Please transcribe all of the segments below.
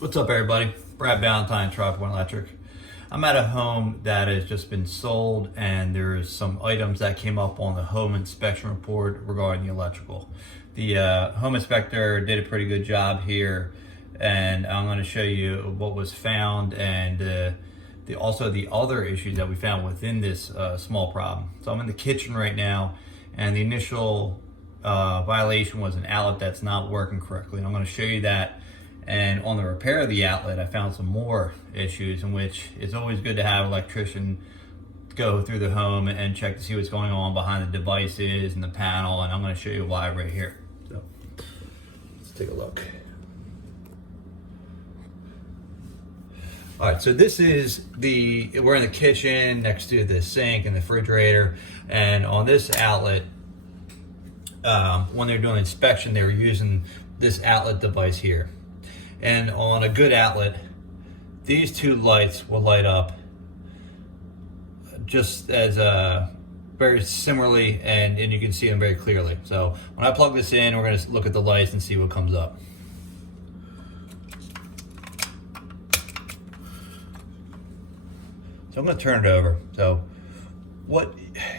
What's up, everybody? Brad Valentine, Tropical Electric. I'm at a home that has just been sold, and there's some items that came up on the home inspection report regarding the electrical. The home inspector did a pretty good job here, and I'm going to show you what was found and also the other issues that we found within this small problem. So I'm in the kitchen right now, and the initial violation was an outlet that's not working correctly, and I'm going to show you that. And on the repair of the outlet, I found some more issues, in which it's always good to have an electrician go through the home and check to see what's going on behind the devices and the panel, and I'm going to show you why right here. So let's take a look. All right, so this is we're in the kitchen next to the sink and the refrigerator, and on this outlet, when they're doing inspection, they were using this outlet device here. And on a good outlet, these two lights will light up just as very similarly, and you can see them very clearly. So when I plug this in, we're going to look at the lights and see what comes up. So I'm going to turn it over. So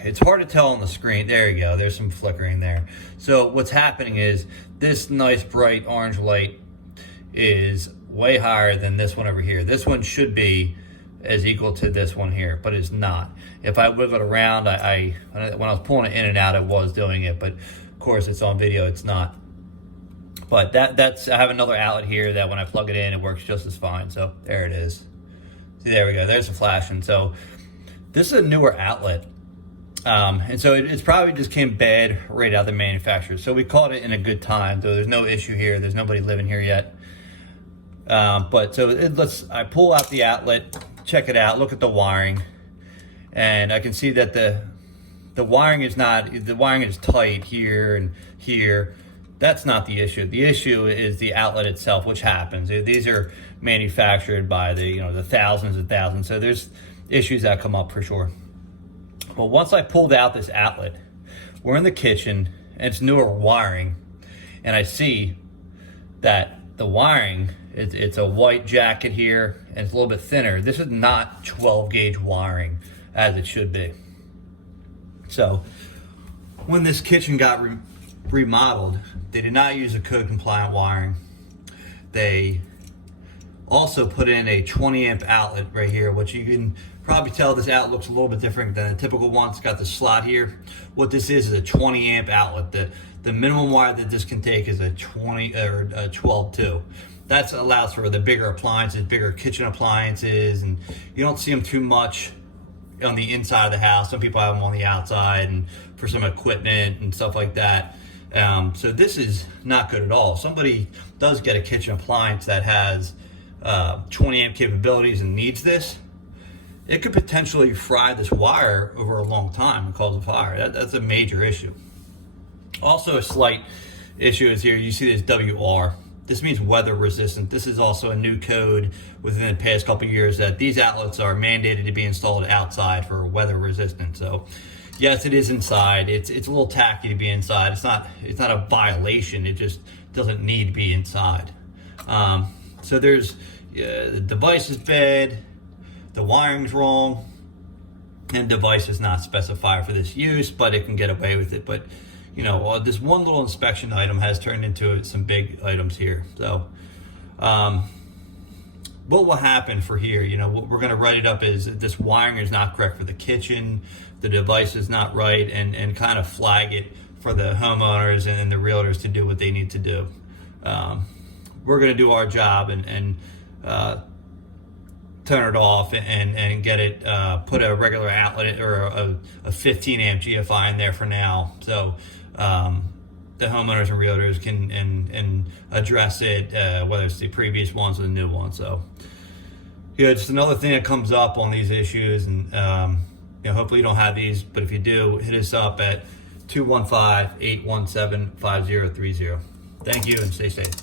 it's hard to tell on the screen. There you go. There's some flickering there. So what's happening is this nice bright orange light is way higher than this one over here. This one should be as equal to this one here, but it's not. If I wiggle it around, when I was pulling it in and out, it was doing it, but of course it's on video, it's not. But I have another outlet here that when I plug it in, it works just as fine. So there it is. See, there we go. There's the flashing. So this is a newer outlet. And so it's probably just came bad right out of the manufacturer. So we caught it in a good time. So there's no issue here. There's nobody living here yet. I pull out the outlet, check it out, look at the wiring, and I can see that the wiring is tight here and here. That's not the issue. The issue is the outlet itself, which happens. These are manufactured by the thousands and thousands. So there's issues that come up for sure. But once I pulled out this outlet, we're in the kitchen and it's newer wiring, and I see that the wiring, it's a white jacket here, and it's a little bit thinner. This is not 12 gauge wiring as it should be. So when this kitchen got remodeled, they did not use a code compliant wiring. They also put in a 20 amp outlet right here, which you can probably tell this outlet looks a little bit different than a typical one. It's got the slot here. What this is a 20 amp outlet. The minimum wire that this can take is a 20 or a 12.2. That allows for the bigger appliances, bigger kitchen appliances, and you don't see them too much on the inside of the house. Some people have them on the outside and for some equipment and stuff like that. So this is not good at all. If somebody does get a kitchen appliance that has 20 amp capabilities and needs this, it could potentially fry this wire over a long time and cause a fire. That's a major issue. Also, a slight issue is here. You see this WR. This means weather resistant. This is also a new code within the past couple of years that these outlets are mandated to be installed outside for weather resistant. So yes, it is inside. It's a little tacky to be inside. It's not a violation. It just doesn't need to be inside. So there's the device is bad, the wiring's wrong, and device is not specified for this use, but it can get away with it. But this one little inspection item has turned into some big items here. So what will happen for here, what we're going to write it up is this wiring is not correct for the kitchen, the device is not right, and kind of flag it for the homeowners and the realtors to do what they need to do. We're going to do our job and turn it off and get it, put a regular outlet or a 15 amp GFI in there for now. So the homeowners and realtors can address it, whether it's the previous ones or the new ones. So just another thing that comes up on these issues, and hopefully you don't have these, but if you do, hit us up at 215-817-5030. Thank you and stay safe.